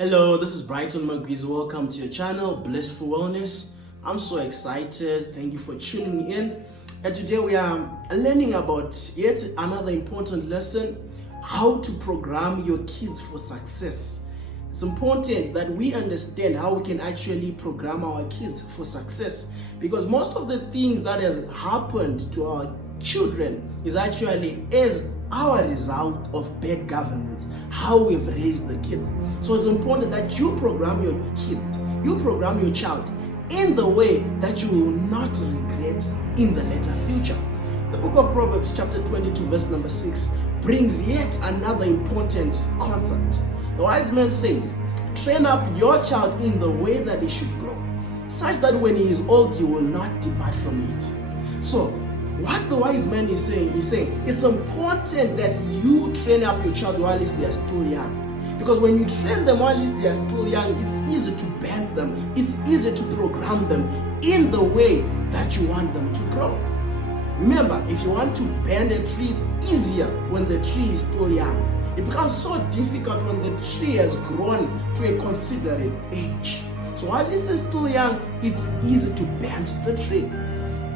Hello, this is Brighton McGree's. Welcome to your channel, Blissful Wellness. I'm so excited. Thank you for tuning in. And today we are learning about yet another important lesson, how to program your kids for success. It's important that we understand how we can actually program our kids for success, because most of the things that has happened to our children is actually as our result of bad governance, how we've raised the kids. So it's important that you program your kid, you program your child in the way that you will not regret in the later future. The book of Proverbs chapter 22 verse number 6 brings yet another important concept. The wise man says, train up your child in the way that he should grow, such that when he is old, he will not depart from it. So what the wise man is saying, it's important that you train up your child while they are still young. Because when you train them while they are still young, it's easy to bend them, it's easy to program them in the way that you want them to grow. Remember, if you want to bend a tree, it's easier when the tree is still young. It becomes so difficult when the tree has grown to a considerate age. So while it is still young, it's easy to bend the tree.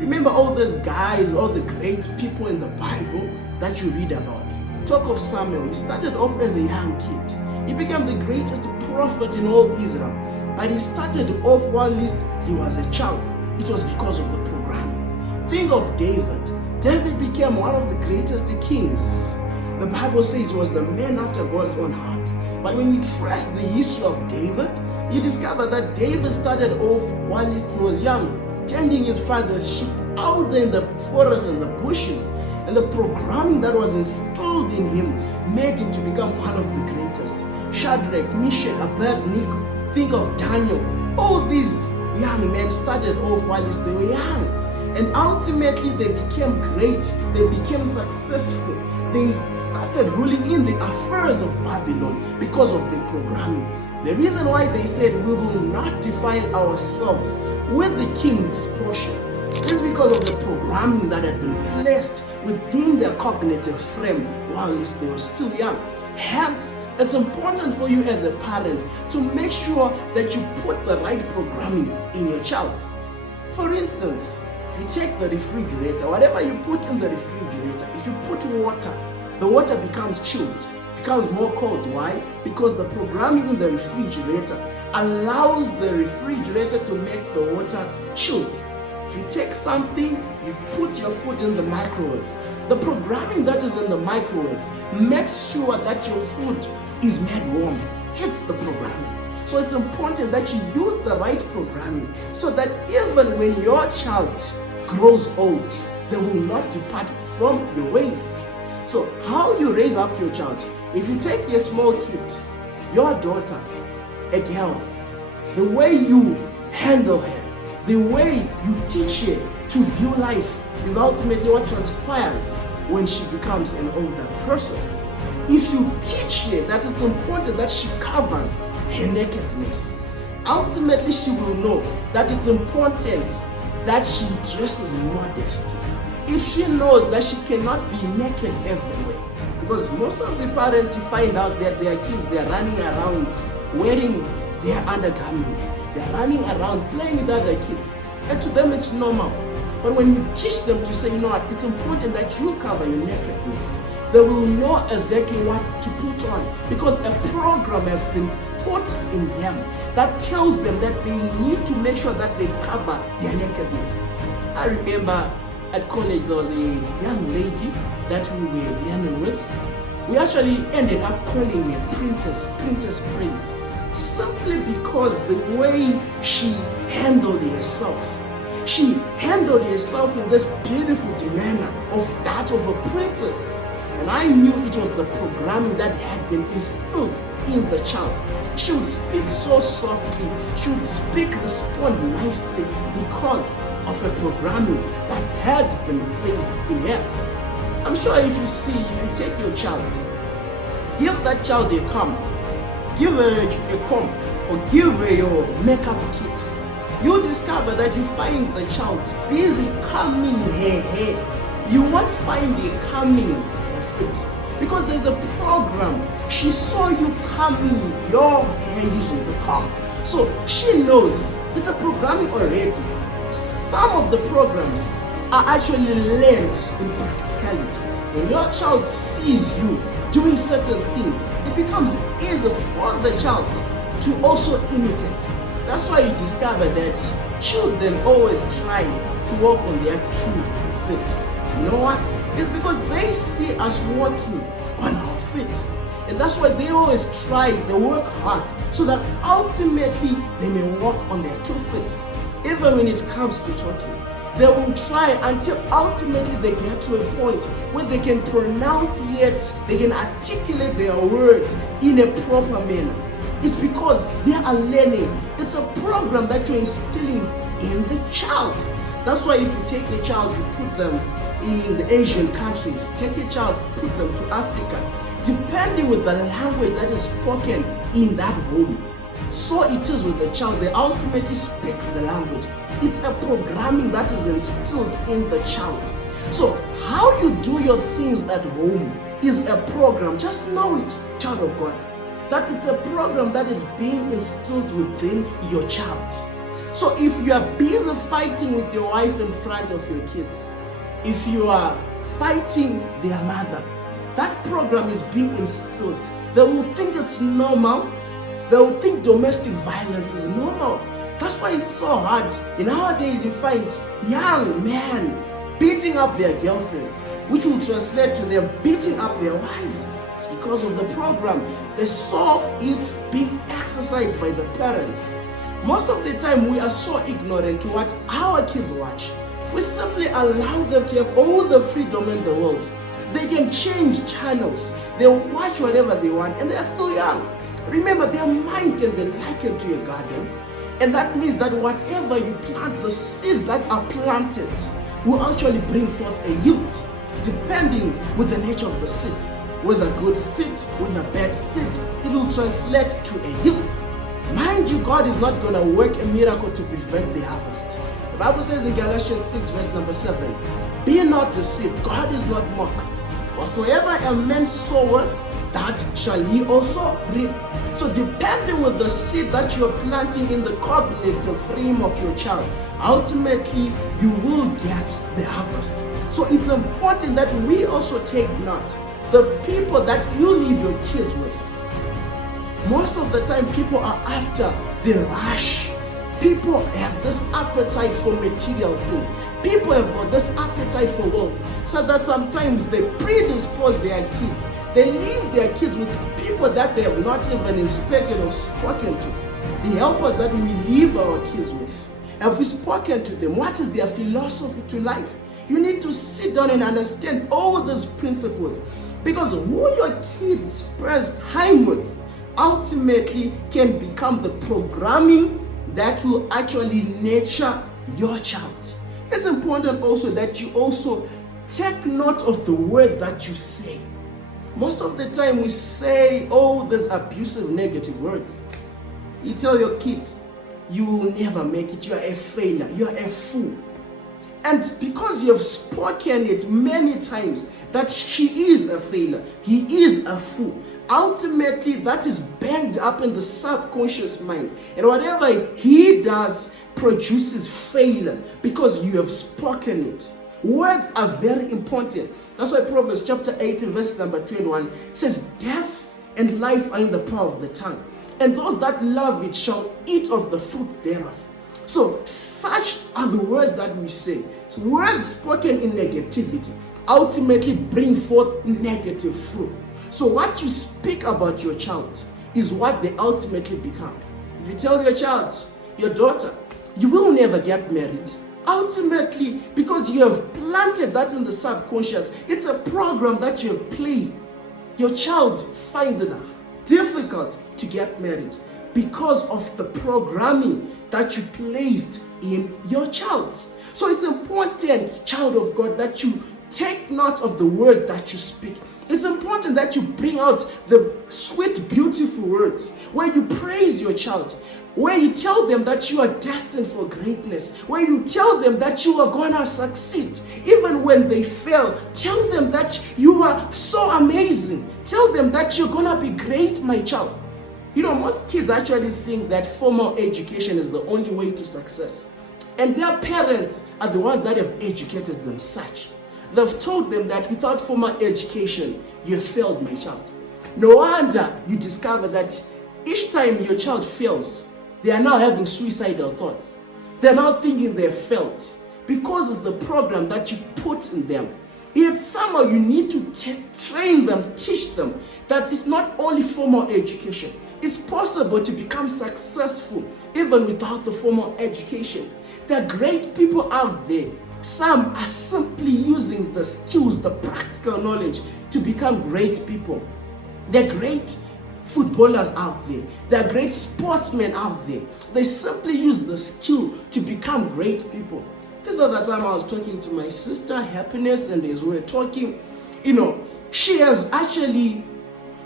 Remember all those guys, all the great people in the Bible that you read about. Talk of Samuel. He started off as a young kid. He became the greatest prophet in all Israel. But he started off while he was a child. It was because of the programming. Think of David. David became one of the greatest kings. The Bible says he was the man after God's own heart. But when you trace the history of David, you discover that David started off while he was young, tending his father's sheep out there in the forest and the bushes. And the programming that was installed in him made him to become one of the greatest. Shadrach, Meshach, Abednego, think of Daniel. All these young men started off while they were young. And ultimately they became great, they became successful. They started ruling in the affairs of Babylon because of the programming. The reason why they said we will not defile ourselves with the king's portion is because of the programming that had been placed within their cognitive frame while they were still young. Hence, it's important for you as a parent to make sure that you put the right programming in your child. For instance, you take the refrigerator, whatever you put in the refrigerator, if you put water, the water becomes chilled, becomes more cold. Why? Because the programming in the refrigerator allows the refrigerator to make the water chilled. If you take something, you put your food in the microwave, the programming that is in the microwave makes sure that your food is made warm. It's the programming. So it's important that you use the right programming so that even when your child grows old, they will not depart from your ways. So how you raise up your child? If you take a small kid, your daughter, a girl, the way you handle her, the way you teach her to view life is ultimately what transpires when she becomes an older person. If you teach her that it's important that she covers her nakedness, ultimately she will know that it's important that she dresses modestly. If she knows that she cannot be naked everywhere, because most of the parents, you find out that their kids, they're running around wearing their undergarments, they're running around playing with other kids, and to them it's normal. But when you teach them to say, you know what, it's important that you cover your nakedness, they will know exactly what to put on, because a program has been put in them that tells them that they need to make sure that they cover their nakedness. I remember at college there was a young lady that we were learning with. We actually ended up calling her Princess Praise, simply because the way she handled herself. She handled herself in this beautiful manner of that of a princess. And I knew it was the programming that had been instilled in the child. She would speak so softly, she would respond nicely because of a programming that had been placed in her. I'm sure if you take your child, give that child a comb, give her a comb, or give her your makeup kit, you discover that you find the child busy combing her hair. You won't find her combing her foot, because there's a program. She saw you combing your hair using the car. So she knows it's a programming already. Some of the programs are actually learned in practicality. When your child sees you doing certain things, it becomes easy for the child to also imitate. That's why you discover that children always try to walk on their 2 feet. You know what? It's because they see us walking on our feet. And that's why they always try, they work hard, so that ultimately they may walk on their 2 feet. Even when it comes to talking, they will try until ultimately they get to a point where they can pronunciate, they can articulate their words in a proper manner. It's because they are learning. It's a program that you're instilling in the child. That's why if you take a child, you put them in the Asian countries, take a child, put them to Africa, depending with the language that is spoken in that home, so it is with the child. They ultimately speak the language. It's a programming that is instilled in the child. So how you do your things at home is a program. Just know it, child of God, that it's a program that is being instilled within your child. So if you are busy fighting with your wife in front of your kids, if you are fighting their mother, that program is being instilled. They will think it's normal. They will think domestic violence is normal. That's why it's so hard. In our days, you find young men beating up their girlfriends, which will translate to them beating up their wives. It's because of the program. They saw it being exercised by the parents. Most of the time, we are so ignorant to what our kids watch. We simply allow them to have all the freedom in the world. They can change channels. They watch whatever they want, and they are still young. Remember, their mind can be likened to a garden. And that means that whatever you plant, the seeds that are planted will actually bring forth a yield, depending with the nature of the seed. With a good seed, with a bad seed, it will translate to a yield. Mind you, God is not going to work a miracle to prevent the harvest. The Bible says in Galatians 6 verse number 7, be not deceived, God is not mocked. Whatsoever a man soweth, that shall he also reap. So depending with the seed that you're planting in the cognitive frame of your child, ultimately you will get the harvest. So it's important that we also take note. The people that you leave your kids with, most of the time people are after the rush. People have this appetite for material things. People have got this appetite for wealth, so that sometimes they predispose their kids. They leave their kids with people that they have not even inspected or spoken to. The helpers that we leave our kids with, have we spoken to them? What is their philosophy to life? You need to sit down and understand all these principles, because who your kids spend time with ultimately can become the programming that will actually nurture your child. It's important also that you also take note of the words that you say. Most of the time we say, oh, there's abusive, negative words. You tell your kid, you will never make it, you are a failure, you are a fool. And because you have spoken it many times that he is a failure, he is a fool, ultimately that is banged up in the subconscious mind. And whatever he does produces failure because you have spoken it. Words are very important. That's why Proverbs chapter 18 verse number 21 says, death and life are in the power of the tongue, and those that love it shall eat of the fruit thereof. So such are the words that we say. So words spoken in negativity ultimately bring forth negative fruit. So what you speak about your child is what they ultimately become. If you tell your child, your daughter, you will never get married, ultimately, because you have planted that in the subconscious, it's a program that you have placed. Your child finds it difficult to get married because of the programming that you placed in your child. So it's important, child of God, that you take note of the words that you speak. It's important that you bring out the sweet, beautiful words where you praise your child, where you tell them that you are destined for greatness, where you tell them that you are gonna succeed. Even when they fail, tell them that you are so amazing. Tell them that you're gonna be great, my child. Most kids actually think that formal education is the only way to success. And their parents are the ones that have educated them such. They've told them that without formal education, you have failed, my child. No wonder you discover that each time your child fails, they are now having suicidal thoughts. They're now thinking they've failed because it's the program that you put in them. Yet somehow you need to train them, teach them that it's not only formal education. It's possible to become successful even without the formal education. There are great people out there. Some are simply using the skills, the practical knowledge to become great people. There are great footballers out there. There are great sportsmen out there. They simply use the skill to become great people. This other time I was talking to my sister, Happiness, and as we were talking, she has actually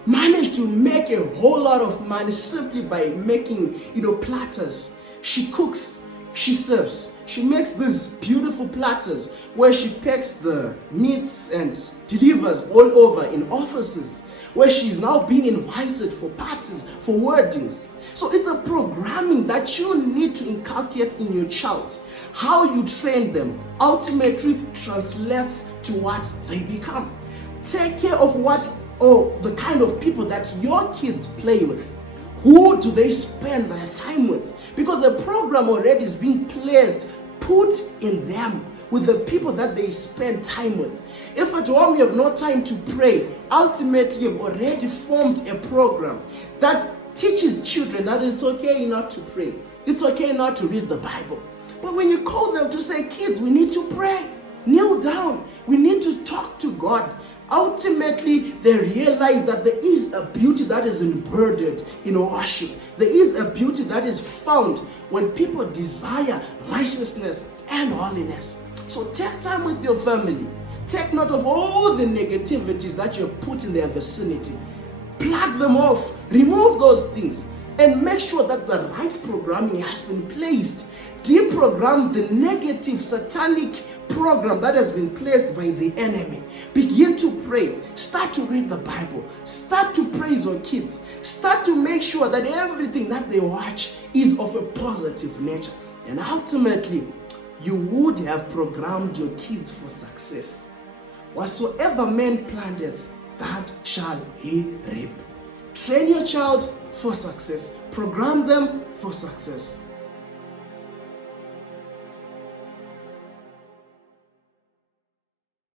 managed to make a whole lot of money simply by making, platters. She cooks, she serves. She makes these beautiful platters where she packs the meats and delivers all over in offices where she's now being invited for parties, for weddings. So it's a programming that you need to inculcate in your child. How you train them ultimately translates to what they become. Take care of the kind of people that your kids play with. Who do they spend their time with? Because the program already is being put in them with the people that they spend time with. If at home you have no time to pray, ultimately you've already formed a program that teaches children that it's okay not to pray. It's okay not to read the Bible. But when you call them to say, kids, we need to pray, kneel down, we need to talk to God, ultimately they realize that there is a beauty that is embedded in worship. There is a beauty that is found when people desire righteousness and holiness. So take time with your family. Take note of all the negativities that you have put in their vicinity. Plug them off, remove those things, and make sure that the right programming has been placed. Deprogram the negative satanic program that has been placed by the enemy. Begin to pray. Start to read the Bible. Start to praise your kids. Start to make sure that everything that they watch is of a positive nature. And ultimately, you would have programmed your kids for success. Whatsoever man planteth, that shall he reap. Train your child for success. Program them for success.